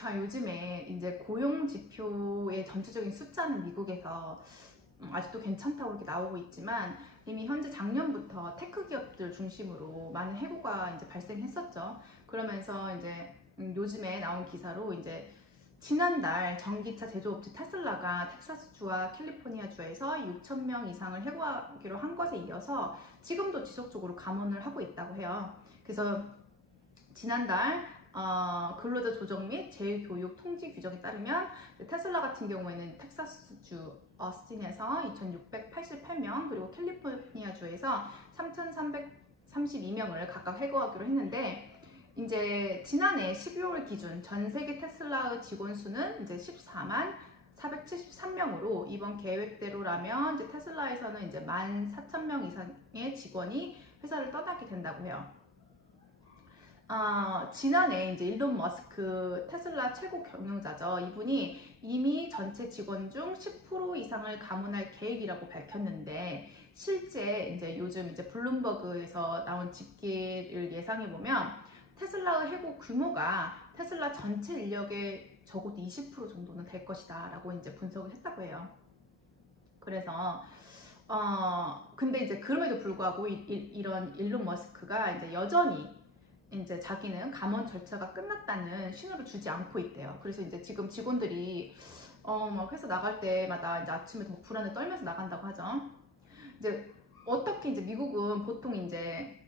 자, 요즘에 이제 고용 지표의 전체적인 숫자는 미국에서 아직도 괜찮다고 이렇게 나오고 있지만, 이미 현재 작년부터 테크 기업들 중심으로 많은 해고가 이제 발생했었죠. 그러면서 이제 요즘에 나온 기사로 이제 지난달 전기차 제조업체 테슬라가 텍사스주와 캘리포니아주에서 6천 명 이상을 해고하기로 한 것에 이어서 지금도 지속적으로 감원을 하고 있다고 해요. 그래서 지난달 근로자 조정 및 재교육 통지 규정에 따르면 테슬라 같은 경우에는 텍사스주 어스틴에서 2,688명, 그리고 캘리포니아주에서 3,332명을 각각 해고하기로 했는데, 이제 지난해 12월 기준 전 세계 테슬라의 직원 수는 이제 14만 473명으로 이번 계획대로라면 이제 테슬라에서는 이제 14,000명 이상의 직원이 회사를 떠나게 된다고 해요. 지난해 이제 일론 머스크 테슬라 최고 경영자죠. 이분이 이미 전체 직원 중 10% 이상을 감원할 계획이라고 밝혔는데, 실제 이제 요즘 이제 블룸버그에서 나온 집계를 예상해 보면 테슬라의 해고 규모가 테슬라 전체 인력의 적어도 20% 정도는 될 것이다 라고 이제 분석을 했다고 해요. 그래서 근데 이제 그럼에도 불구하고 이런 일론 머스크가 이제 여전히 이제 자기는 감원 절차가 끝났다는 신호를 주지 않고 있대요. 그래서 이제 지금 직원들이 막 회사 나갈 때마다 이제 아침에 막 불안에 떨면서 나간다고 하죠. 이제 어떻게 이제 미국은 보통 이제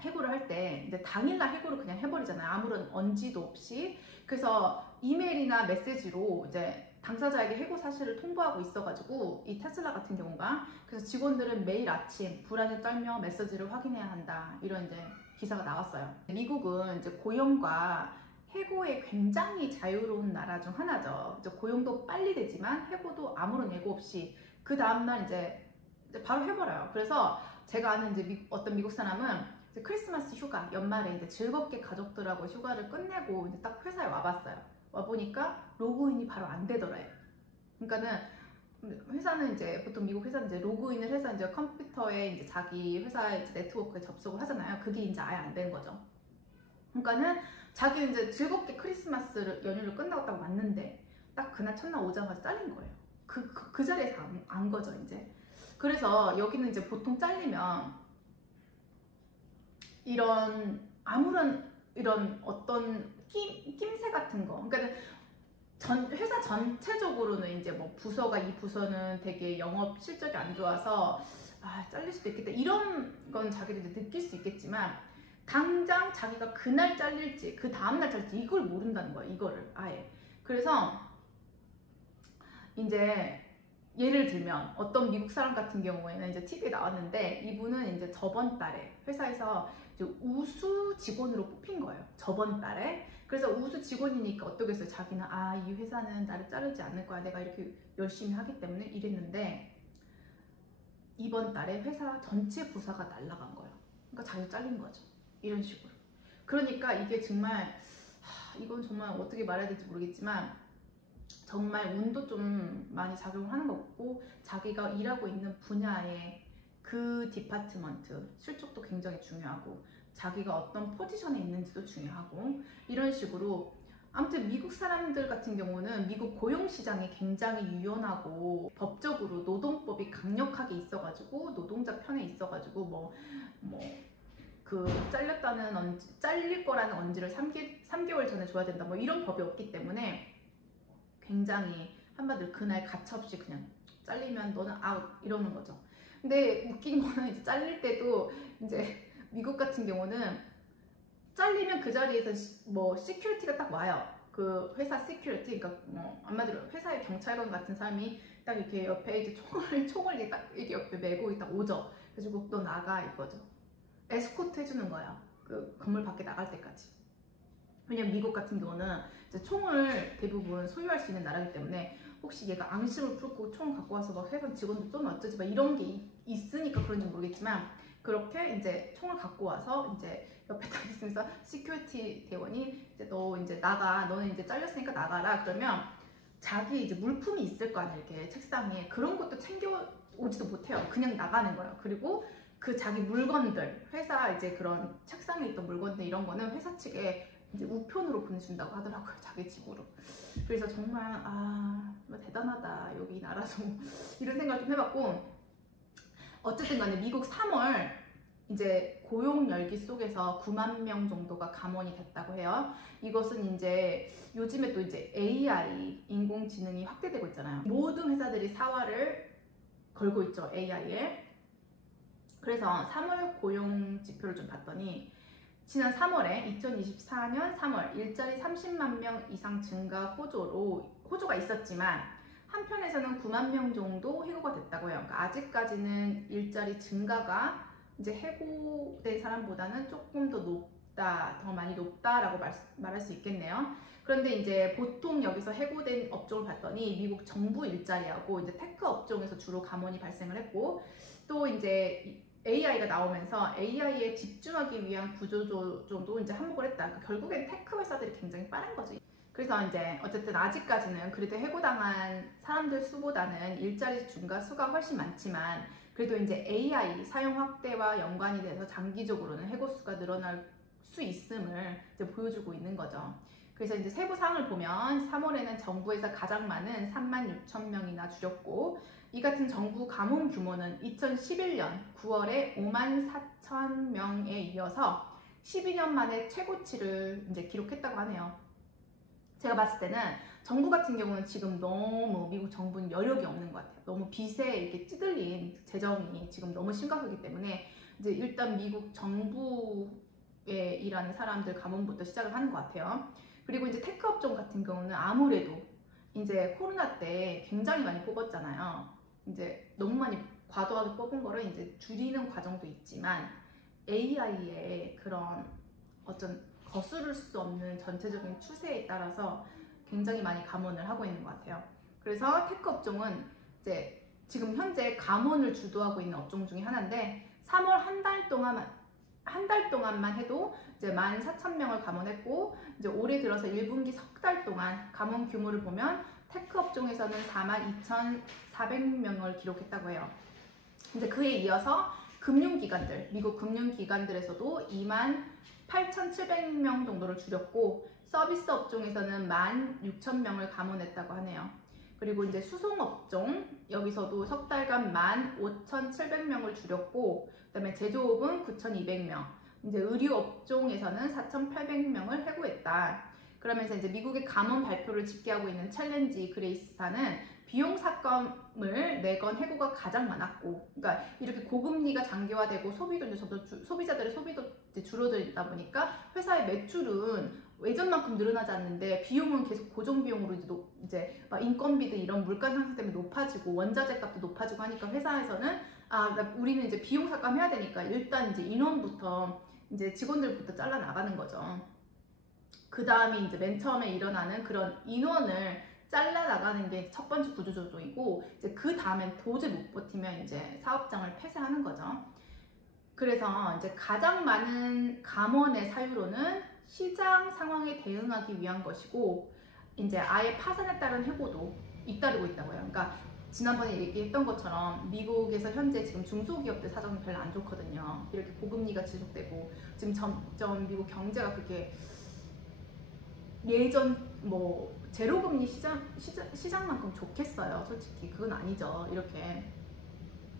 해고를 할 때 이제 당일날 해고를 그냥 해버리잖아요. 아무런 언지도 없이. 그래서 이메일이나 메시지로 이제 당사자에게 해고 사실을 통보하고 있어가지고, 이 테슬라 같은 경우가, 그래서 직원들은 매일 아침 불안에 떨며 메시지를 확인해야 한다, 이런 이제 기사가 나왔어요. 미국은 이제 고용과 해고에 굉장히 자유로운 나라 중 하나죠. 이제 고용도 빨리 되지만 해고도 아무런 예고 없이 그 다음날 이제 바로 해버려요. 그래서 제가 아는 이제 어떤 미국 사람은 이제 크리스마스 휴가, 연말에 이제 즐겁게 가족들하고 휴가를 끝내고 이제 딱 회사에 와봤어요. 와보니까 로그인이 바로 안 되더래요. 그러니까는 회사는 이제 보통 미국 회사는 이제 로그인을 해서 이제 컴퓨터에 이제 자기 회사의 네트워크에 접속을 하잖아요. 그게 이제 아예 안 되는 거죠. 그러니까는 자기는 이제 즐겁게 크리스마스 연휴를 끝나고 딱 왔는데 딱 그날 첫날 오자마자 잘린 거예요. 그 자리에서 안 거죠, 이제. 그래서 여기는 이제 보통 잘리면 이런 아무런 이런 어떤 낌새 같은 거, 그러니까 회사 전체적으로는 이제 뭐 부서가, 이 부서는 되게 영업 실적이 안 좋아서 잘릴 수도 있겠다, 이런 건 자기도 이제 느낄 수 있겠지만, 당장 자기가 그날 잘릴지 그 다음날 잘릴지 이걸 모른다는 거야, 이거를 아예. 그래서 이제 예를 들면 어떤 미국 사람 같은 경우에는 이제 TV에 나왔는데, 이분은 이제 저번 달에 회사에서 이제 우수 직원으로 뽑힌 거예요, 저번 달에. 그래서 우수 직원이니까 어떠겠어요, 자기는 이 회사는 나를 자르지 않을 거야, 내가 이렇게 열심히 하기 때문에, 이랬는데 이번 달에 회사 전체 부사가 날아간 거예요. 그러니까 자기가 잘린 거죠, 이런 식으로. 그러니까 이게 정말 이건 정말 어떻게 말해야 될지 모르겠지만 정말 운도 좀 많이 작용을 하는 것 같고, 자기가 일하고 있는 분야의 그 디파트먼트 실적도 굉장히 중요하고, 자기가 어떤 포지션에 있는지도 중요하고, 이런 식으로. 아무튼 미국 사람들 같은 경우는 미국 고용시장이 굉장히 유연하고 법적으로 노동법이 강력하게 있어가지고, 노동자 편에 있어가지고 그 잘릴 거라는 언지를 3개월 전에 줘야 된다, 뭐 이런 법이 없기 때문에 굉장히 한마디로 그날 가차없이 그냥 잘리면 너는 아웃, 이러는 거죠. 근데 웃긴 거는 이제 잘릴 때도 이제 미국 같은 경우는 잘리면 그 자리에서 뭐 시큐리티가 딱 와요. 그 회사 시큐리티, 그러니까 뭐 한마디로 회사의 경찰관 같은 사람이 딱 이렇게 옆에 이제 총을 딱 이렇게 옆에 메고 딱 오죠. 그래가지고 너 나가, 이거죠. 에스코트 해주는 거야, 그 건물 밖에 나갈 때까지. 왜냐면 미국 같은 경우는 이제 총을 대부분 소유할 수 있는 나라이기 때문에, 혹시 얘가 앙심을 풀고 총 갖고 와서 막 회사 직원들 좀 어쩌지 막 이런 게 있으니까 그런지 모르겠지만, 그렇게 이제 총을 갖고 와서 이제 옆에 딱 있으면서 시큐리티 대원이 이제 너 이제 나가, 너는 이제 잘렸으니까 나가라, 그러면 자기 이제 물품이 있을 거 아니야, 이렇게 책상에. 그런 것도 챙겨 오지도 못해요. 그냥 나가는 거예요. 그리고 그 자기 물건들, 회사 이제 그런 책상에 있던 물건들, 이런 거는 회사 측에 이제 우편으로 보내준다고 하더라고요. 자기 집으로. 그래서 정말 뭐 대단하다 여기 나라도 이런 생각을 좀 해봤고, 어쨌든 간에 미국 3월 이제 고용 열기 속에서 9만 명 정도가 감원이 됐다고 해요. 이것은 이제 요즘에 또 이제 AI 인공지능이 확대되고 있잖아요. 모든 회사들이 사활을 걸고 있죠, AI에. 그래서 3월 고용 지표를 좀 봤더니 지난 3월에 2024년 3월 일자리 30만 명 이상 증가 호조가 있었지만 한편에서는 9만 명 정도 해고가 됐다고 해요. 그러니까 아직까지는 일자리 증가가 이제 해고된 사람보다는 조금 더 높다, 더 많이 높다라고 말할 수 있겠네요. 그런데 이제 보통 여기서 해고된 업종을 봤더니 미국 정부 일자리하고 이제 테크 업종에서 주로 감원이 발생을 했고, 또 이제 AI가 나오면서 AI에 집중하기 위한 구조조정도 이제 한몫을 했다. 그러니까 결국엔 테크 회사들이 굉장히 빠른 거죠. 그래서 이제 어쨌든 아직까지는 그래도 해고당한 사람들 수보다는 일자리 증가 수가 훨씬 많지만, 그래도 이제 AI 사용 확대와 연관이 돼서 장기적으로는 해고 수가 늘어날 수 있음을 이제 보여주고 있는 거죠. 그래서 이제 세부 사항을 보면 3월에는 정부에서 가장 많은 36,000명이나 줄였고, 이 같은 정부 감원 규모는 2011년 9월에 54,000명에 이어서 12년 만에 최고치를 이제 기록했다고 하네요. 제가 봤을 때는 정부 같은 경우는 지금 너무 미국 정부는 여력이 없는 것 같아요. 너무 빚에 이렇게 찌들린 재정이 지금 너무 심각하기 때문에 이제 일단 미국 정부에 일하는 사람들 감원부터 시작을 하는 것 같아요. 그리고 이제 테크 업종 같은 경우는 아무래도 이제 코로나 때 굉장히 많이 뽑았잖아요. 이제 너무 많이 과도하게 뽑은 거를 이제 줄이는 과정도 있지만 AI의 그런 어떤 거스를 수 없는 전체적인 추세에 따라서 굉장히 많이 감원을 하고 있는 것 같아요. 그래서 테크 업종은 이제 지금 현재 감원을 주도하고 있는 업종 중에 하나인데, 3월 한 달 동안만 해도 이제 14,000명을 감원했고, 이제 올해 들어서 1분기 석 달 동안 감원 규모를 보면 테크 업종에서는 42,400명을 기록했다고 해요. 이제 그에 이어서 금융기관들, 미국 금융기관들에서도 28,700명 정도를 줄였고, 서비스 업종에서는 16,000명을 감원했다고 하네요. 그리고 이제 수송업종, 여기서도 석 달간 15,700명을 줄였고, 그 다음에 제조업은 9,200명, 이제 의류업종에서는 4,800명을 해고했다. 그러면서 이제 미국의 감원 발표를 집계하고 있는 챌린지 그레이스사는 비용 삭감을 내건 해고가 가장 많았고, 그러니까 이렇게 고금리가 장기화되고 소비자들의 소비도 이제 줄어들다 보니까 회사의 매출은 예전만큼 늘어나지 않는데 비용은 계속 고정 비용으로 이제 막 인건비들 이런 물가 상승 때문에 높아지고 원자재 값도 높아지고 하니까 회사에서는 우리는 이제 비용 삭감해야 되니까 일단 이제 인원부터 이제 직원들부터 잘라 나가는 거죠. 그 다음에 이제 맨 처음에 일어나는 그런 인원을 잘라 나가는 게 첫 번째 구조조정이고, 이제 그 다음엔 도저히 못 버티면 이제 사업장을 폐쇄하는 거죠. 그래서 이제 가장 많은 감원의 사유로는 시장 상황에 대응하기 위한 것이고, 이제 아예 파산에 따른 해고도 잇따르고 있다고 해요. 그러니까 지난번에 얘기했던 것처럼 미국에서 현재 지금 중소기업들 사정이 별로 안 좋거든요. 이렇게 고금리가 지속되고 지금 점점 미국 경제가 그렇게 예전 뭐 제로금리 시장만큼 좋겠어요. 솔직히 그건 아니죠. 이렇게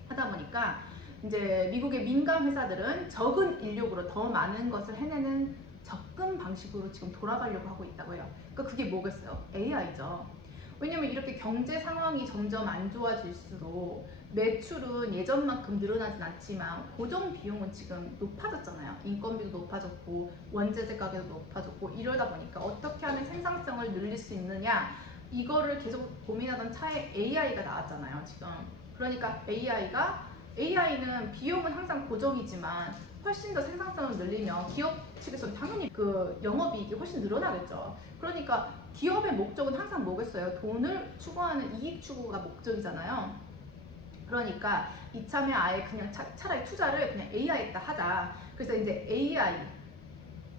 하다 보니까 이제 미국의 민간 회사들은 적은 인력으로 더 많은 것을 해내는 접근 방식으로 지금 돌아가려고 하고 있다고 해요. 그러니까 그게 뭐겠어요? AI죠. 왜냐면 이렇게 경제 상황이 점점 안 좋아질수록 매출은 예전만큼 늘어나진 않지만 고정 비용은 지금 높아졌잖아요. 인건비도 높아졌고 원재재 가격도 높아졌고, 이러다 보니까 어떻게 하면 생산성을 늘릴 수 있느냐, 이거를 계속 고민하던 차에 AI가 나왔잖아요, 지금. 그러니까 AI는 비용은 항상 고정이지만 훨씬 더 생산성을 늘리면 기업 측에서는 당연히 그 영업이익이 훨씬 늘어나겠죠. 그러니까 기업의 목적은 항상 뭐겠어요? 돈을 추구하는 이익 추구가 목적이잖아요. 그러니까 이참에 아예 그냥 차라리 투자를 그냥 AI에다 하자. 그래서 이제 AI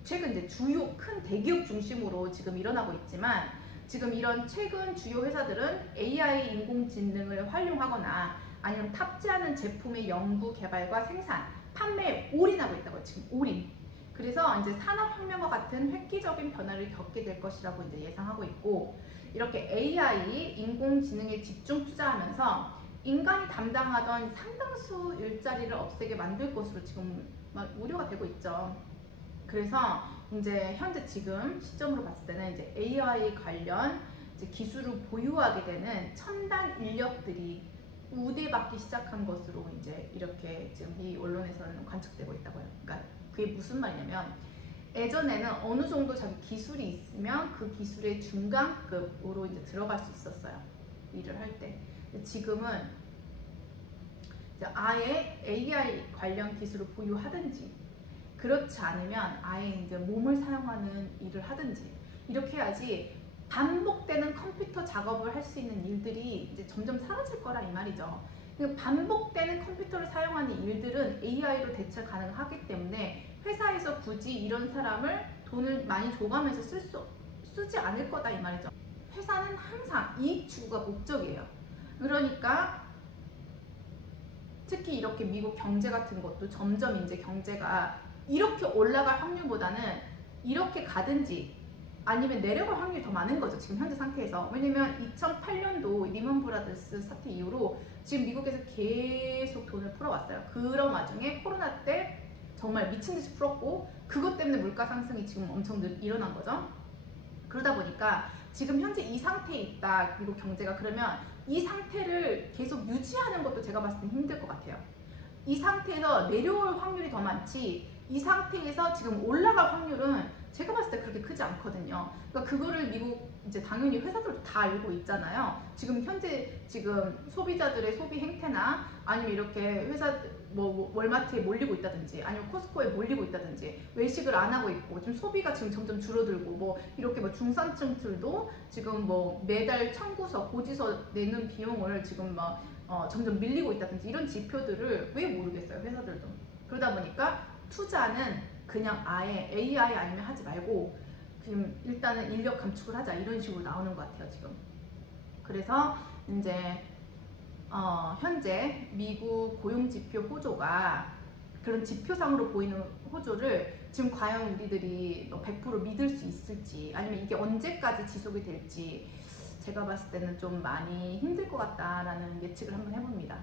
최근 이제 주요 큰 대기업 중심으로 지금 일어나고 있지만, 지금 이런 최근 주요 회사들은 AI 인공지능을 활용하거나 아니면 탑재하는 제품의 연구 개발과 생산, 판매에 올인하고 있다고요. 지금 올인. 그래서 이제 산업혁명과 같은 획기적인 변화를 겪게 될 것이라고 이제 예상하고 있고, 이렇게 AI, 인공지능에 집중 투자하면서 인간이 담당하던 상당수 일자리를 없애게 만들 것으로 지금 막 우려가 되고 있죠. 그래서 이제 현재 지금 시점으로 봤을 때는 이제 AI 관련 이제 기술을 보유하게 되는 첨단 인력들이 우대받기 시작한 것으로 이제 이렇게 지금 이 언론에서는 관측되고 있다고요. 그러니까 그게 무슨 말이냐면, 예전에는 어느 정도 자기 기술이 있으면 그 기술의 중간급으로 이제 들어갈 수 있었어요, 일을 할 때. 지금은 이제 아예 AI 관련 기술을 보유하든지, 그렇지 않으면 아예 이제 몸을 사용하는 일을 하든지 이렇게 해야지 반복되는 컴퓨터 작업을 할 수 있는 일들이 이제 점점 사라질 거라 이 말이죠. 반복되는 컴퓨터를 사용하는 일들은 AI로 대체 가능하기 때문에 회사에서 굳이 이런 사람을 돈을 많이 줘가면서 쓰지 않을 거다 이 말이죠. 회사는 항상 이익 추구가 목적이에요. 그러니까 특히 이렇게 미국 경제 같은 것도 점점 이제 경제가 이렇게 올라갈 확률보다는 이렇게 가든지 아니면 내려갈 확률이 더 많은 거죠, 지금 현재 상태에서. 왜냐면 2008년도 리먼 브라더스 사태 이후로 지금 미국에서 계속 돈을 풀어왔어요. 그런 와중에 코로나 때 정말 미친 듯이 풀었고, 그것 때문에 물가 상승이 지금 엄청 일어난 거죠. 그러다 보니까 지금 현재 이 상태에 있다, 미국 경제가. 그러면 이 상태를 계속 유지하는 것도 제가 봤을 때 힘들 것 같아요. 이 상태에서 내려올 확률이 더 많지, 이 상태에서 지금 올라갈 확률은 제가 봤을 때 그렇게 크지 않거든요. 그러니까 그거를 미국 이제 당연히 회사들도 다 알고 있잖아요. 지금 현재 지금 소비자들의 소비 행태나 아니면 이렇게 회사 뭐 월마트에 몰리고 있다든지 아니면 코스코에 몰리고 있다든지 외식을 안 하고 있고 지금 소비가 지금 점점 줄어들고 뭐 이렇게 뭐 중산층들도 지금 뭐 매달 청구서 고지서 내는 비용을 지금 막 점점 밀리고 있다든지 이런 지표들을 왜 모르겠어요, 회사들도. 그러다 보니까 투자는 그냥 아예 AI 아니면 하지 말고 지금 일단은 인력 감축을 하자 이런 식으로 나오는 것 같아요, 지금. 그래서 이제 현재 미국 고용지표 호조가 그런 지표상으로 보이는 호조를 지금 과연 우리들이 100% 믿을 수 있을지, 아니면 이게 언제까지 지속이 될지 제가 봤을 때는 좀 많이 힘들 것 같다라는 예측을 한번 해봅니다.